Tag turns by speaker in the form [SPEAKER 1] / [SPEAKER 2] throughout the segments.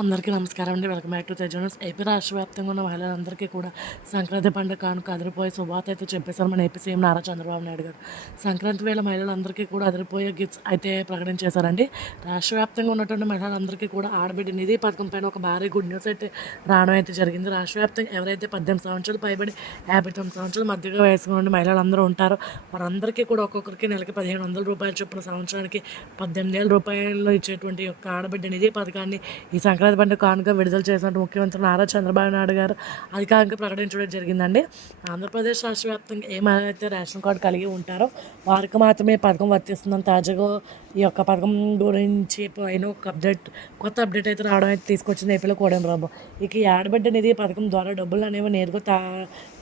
[SPEAKER 1] అందరికీ నమస్కారం అండి. వెల్కమ్ బ్యాక్ టు తెజనస్ ఏపీ రాష్ట్ర వ్యాప్తంగా ఉన్న మహిళలందరికీ కూడా సంక్రాంతి పండుగ కానుక అదిరిపోయే శుభార్త అయితే చెప్పేశారు మన ఏపీ సీఎం నారా చంద్రబాబు నాయుడు గారు. సంక్రాంతి వేళ మహిళలందరికీ కూడా అదిరిపోయే గిఫ్ట్స్ అయితే ప్రకటించేశారండి. రాష్ట్ర వ్యాప్తంగా ఉన్నటువంటి మహిళలందరికీ కూడా ఆడబిడ్డ నిధి పథకం పైన ఒక భారీ గుడ్ న్యూస్ అయితే రావడం అయితే జరిగింది. రాష్ట్ర వ్యాప్తంగా ఎవరైతే పద్దెనిమిది సంవత్సరాలు పైబడి యాభై తొమ్మిది సంవత్సరాలు మధ్యగా వయసుకున్న మహిళలందరూ ఉంటారో వారందరికీ కూడా ఒక్కొక్కరికి నెలకి పదిహేను వందల రూపాయలు చొప్పున సంవత్సరానికి పద్దెనిమిది వేల రూపాయలు ఇచ్చేటువంటి యొక్క ఆడబిడ్డ నిధి పథకాన్ని ఈ సంక్రాంతి పండుగ కానుక విడుదల చేసినట్టు ముఖ్యమంత్రి నారా చంద్రబాబు నాయుడు గారు అధికారికంగా ప్రకటించడం జరిగిందండి. ఆంధ్రప్రదేశ్ రాష్ట్ర వ్యాప్తంగా ఏమైతే రేషన్ కార్డు కలిగి ఉంటారో వారికి మాత్రమే ఈ పథకం వర్తిస్తుందని తాజాగా ఈ యొక్క పథకం గురించి పైన ఒక అప్డేట్ కొత్త అప్డేట్ అయితే రావడం అయితే తీసుకొచ్చింది ఏపీలో కోడెం రాబు ఇక ఈ నిధి పథకం ద్వారా డబ్బులు అనేవి నేరుగా తా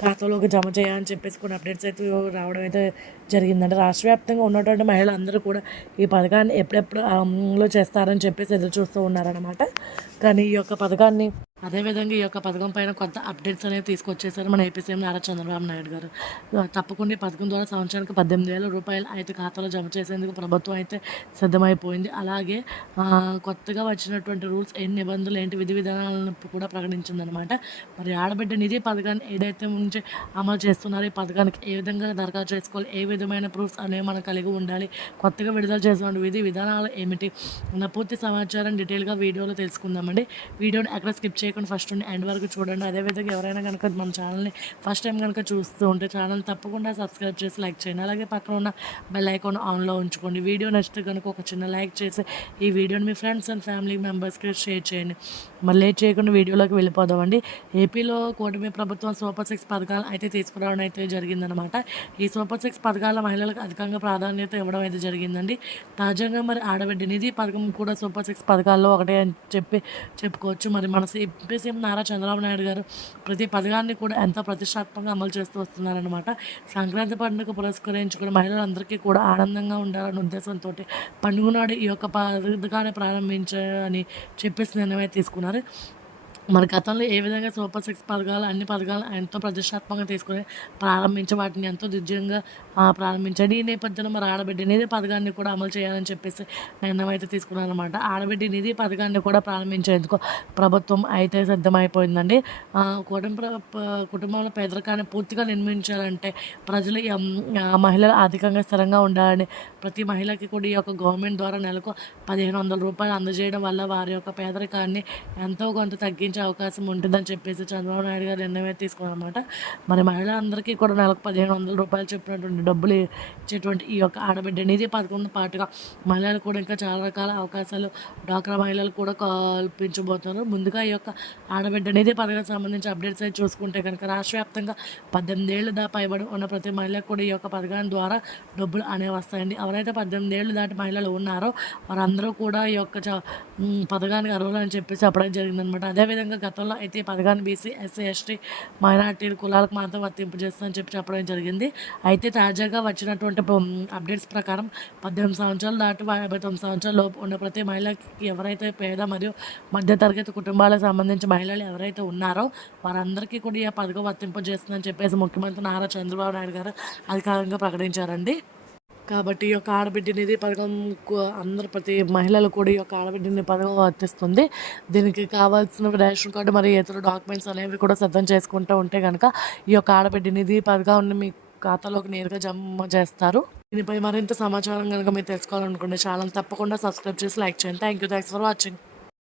[SPEAKER 1] ఖాతాలోకి జమ చేయాలని చెప్పేసి కొన్ని అప్డేట్స్ అయితే రావడం అయితే జరిగిందండి. రాష్ట్ర వ్యాప్తంగా ఉన్నటువంటి మహిళలందరూ కూడా ఈ పథకాన్ని ఎప్పుడెప్పుడు అమలు చేస్తారని చెప్పేసి ఎదురు చూస్తూ ఉన్నారనమాట కానీ ఈ యొక్క పథకాన్ని అదేవిధంగా ఈ యొక్క పథకం పైన కొత్త అప్డేట్స్ అనేవి తీసుకొచ్చేసారు మన ఏపీ సీఎం నారా చంద్రబాబు నాయుడు గారు. తప్పకుండా ఈ పథకం ద్వారా సంవత్సరానికి పద్దెనిమిది వేల రూపాయలు అయితే ఖాతాలో జమ చేసేందుకు ప్రభుత్వం అయితే సిద్ధమైపోయింది. అలాగే కొత్తగా వచ్చినటువంటి రూల్స్ ఎన్ని నిబంధనలు ఏంటి విధి విధానాలను కూడా ప్రకటించిందనమాట మరి ఆడబిడ్డ నిధి పథకాన్ని ఏదైతే ముంచి అమలు చేస్తున్నారో ఈ పథకానికి ఏ విధంగా దరఖాస్తు చేసుకోవాలి ఏ విధమైన ప్రూఫ్స్ అనేవి మనం కలిగి ఉండాలి కొత్తగా విడుదల చేసిన విధి విధానాలు ఏమిటి అన్న పూర్తి సమాచారం డీటెయిల్గా వీడియోలో తెలుసుకుందామండి. వీడియోని ఎక్కడ స్కిప్ చేయకుండా ఫస్ట్ నుండి ఎండ్ వరకు చూడండి. అదేవిధంగా ఎవరైనా కనుక మన ఛానల్ని ఫస్ట్ టైం కనుక చూస్తూ ఉంటే ఛానల్ తప్పకుండా సబ్స్క్రైబ్ చేసి లైక్ చేయండి. అలాగే పక్కన ఉన్న బెల్ ఐకాన్ ఆన్లో ఉంచుకోండి. వీడియో నచ్చితే కనుక ఒక చిన్న లైక్ చేసి ఈ వీడియోని మీ ఫ్రెండ్స్ అండ్ ఫ్యామిలీ మెంబర్స్కి షేర్ చేయండి. మరి లేట్ చేయకుండా వీడియోలోకి వెళ్ళిపోదామండి. ఏపీలో కూటమి ప్రభుత్వం సూపర్ సిక్స్ పథకాలు అయితే తీసుకురావడం అయితే జరిగిందనమాట ఈ సూపర్ సిక్స్ పథకాల మహిళలకు అధికంగా ప్రాధాన్యత ఇవ్వడం అయితే జరిగిందండి. తాజాగా మరి ఆడబిడ్డ నిధి పథకం కూడా సూపర్ సిక్స్ పథకాల్లో ఒకటే అని చెప్పి చెప్పుకోవచ్చు. మరి మన ఎంపీ సీఎం నారా చంద్రబాబు నాయుడు గారు ప్రతి పథకాన్ని కూడా ఎంతో ప్రతిష్టాత్మకంగా అమలు చేస్తూ వస్తున్నారనమాట సంక్రాంతి పండుగ పురస్కరించుకుని మహిళలందరికీ కూడా ఆనందంగా ఉండాలనే ఉద్దేశంతో పండుగ నాడు ఈ యొక్క పథకాన్ని ప్రారంభించని చెప్పేసి నిర్ణయం తీసుకున్నారు. మన గతంలో ఏ విధంగా సూపర్ సిక్స్ పథకాలు అన్ని పథకాలు ఎంతో ప్రతిష్టాత్మకంగా తీసుకొని ప్రారంభించి వాటిని ఎంతో దివ్యంగా ప్రారంభించండి ప్రారంభించాడు. ఈ నేపథ్యంలో మరి ఆడబిడ్డ నిధి పథకాన్ని కూడా అమలు చేయాలని చెప్పేసి నిర్ణయం అయితే తీసుకున్నారనమాట ఆడబిడ్డ నిధి పథకాన్ని కూడా ప్రారంభించేందుకు ప్రభుత్వం అయితే సిద్ధమైపోయిందండి. కుటుంబ ప- కుటుంబంలో పేదరికాన్ని పూర్తిగా నిర్మించాలంటే ప్రజలు మహిళలు ఆర్థికంగా స్థిరంగా ఉండాలని ప్రతి మహిళకి కూడా ఈ యొక్క గవర్నమెంట్ ద్వారా నెలకు పదిహేను వందల రూపాయలు అందజేయడం వల్ల వారి యొక్క పేదరికాన్ని ఎంతో కొంత తగ్గించి అవకాశం ఉంటుందని చెప్పేసి చంద్రబాబు నాయుడు గారు నిర్ణయం అయితే తీసుకున్నారన్నమాట మరి మహిళలందరికీ కూడా నెలకు పదిహేను వందల రూపాయలు చెప్పినటువంటి డబ్బులు ఇచ్చేటువంటి ఈ యొక్క ఆడబిడ్డ నిధి పథకంతో పాటుగా మహిళలు కూడా ఇంకా చాలా రకాల అవకాశాలు డ్వాక్రా మహిళలు కూడా కల్పించబోతున్నారు. ముందుగా ఈ యొక్క ఆడబిడ్డ నిధి పథకానికి సంబంధించి అప్డేట్స్ అయితే చూసుకుంటే కనుక రాష్ట్ర వ్యాప్తంగా పద్దెనిమిది ఏళ్ళు దా పైబడి ఉన్న ప్రతి మహిళకు కూడా ఈ యొక్క పథకాన్ని ద్వారా డబ్బులు అనేవి వస్తాయండి. ఎవరైతే పద్దెనిమిది ఏళ్ళు దాటి మహిళలు ఉన్నారో వారందరూ కూడా ఈ యొక్క పథకానికి అర్హులు అని చెప్పేసి చెప్పడం జరిగిందనమాట అదేవిధంగా గతంలో అయితే ఈ పథకాన్ని బీసీ ఎస్సీ ఎస్టీ మైనార్టీ కులాలకు మాత్రం వర్తింపు చేస్తుందని చెప్పి చెప్పడం జరిగింది. అయితే తాజాగా వచ్చినటువంటి అప్డేట్స్ ప్రకారం పద్దెనిమిది సంవత్సరాలు దాటి యాభై తొమ్మిది సంవత్సరాల లోపు ఉన్న ప్రతి మహిళకి ఎవరైతే పేద మరియు మధ్యతరగతి కుటుంబాలకు సంబంధించి మహిళలు ఎవరైతే ఉన్నారో వారందరికీ కూడా ఈ పథకం వర్తింపు చేస్తుందని చెప్పేసి ముఖ్యమంత్రి నారా చంద్రబాబు నాయుడు గారు అధికారికంగా ప్రకటించారండి. కాబట్టి ఈ యొక్క ఆడబిడ్డ నిధి పథకం అందరు ప్రతి మహిళలు కూడా ఈ యొక్క ఆడబిడ్డని పథకం వర్తిస్తుంది. దీనికి కావాల్సిన రేషన్ కార్డు మరియు ఇతర డాక్యుమెంట్స్ అనేవి కూడా సిద్ధం చేసుకుంటూ ఉంటే కనుక ఈ యొక్క ఆడబిడ్డ నిధి పథకం మీ ఖాతాలోకి నేరుగా జమ చేస్తారు. దీనిపై మరింత సమాచారం కనుక మీరు తెలుసుకోవాలనుకుంటే ఛానల్ తప్పకుండా సబ్స్క్రైబ్ చేసి లైక్ చేయండి. Thank you thanks for watching